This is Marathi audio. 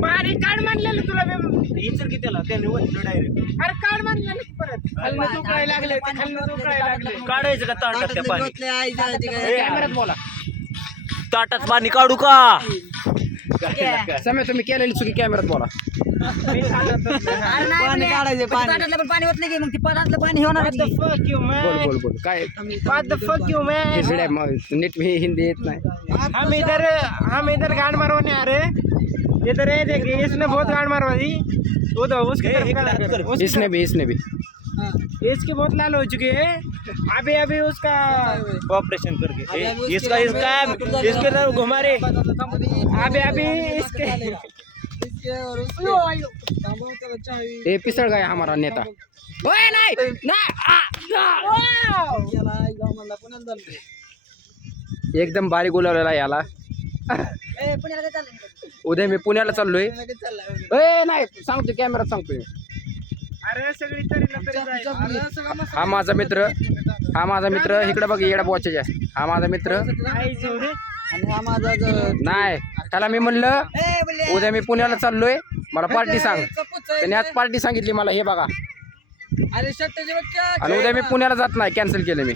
पाणी काढ म्हणलेलं तुला इचर की त्याला त्याने वरती डायरेक्ट अरे काढ म्हणलेलं की परत खाल्लं तुकडायला लागले खाल्लं तुकडायला लागले काढायचं का ताटात त्या पाणी कॅमेऱ्यात बोला ताटात पाणी काढू का समय तुम्ही केलेली चुकी कॅमेऱ्यात बोला पाणी काढायचे ताटातलं पण पाणी होत नाही मग ती पदार्थलं पाणी होणार बोल बोल काय नीट मी हिंदी येत नाही हम इधर गाड़ मरवाने आ रहे हैं। इधर ये देखिए इसने बहुत गाड़ मरवा दी वो तो उसकी तरफ इसने भी इसकी बहुत लाल हो चुकी है अभी अभी उसका ऑपरेशन करके इसका इसके तरफ घुमा रे अभी इसके ये पिसड़ गया हमारा नेता ओए नहीं एकदम बारीक बोलवलेला याला उद्या मी पुण्याला चाललोय ए नाही सांगतो कॅमेरात सांगतोय अरे सगळी तरी हा माझा मित्र इकडे बघ येडा बोचाच्या हा माझा मित्र नाही त्याला मी म्हणलं उद्या मी पुण्याला चाललोय मला पार्टी सांग त्याने आज पार्टी सांगितली मला हे बघा आणि उद्या मी पुण्याला जात नाही कॅन्सल केलं मी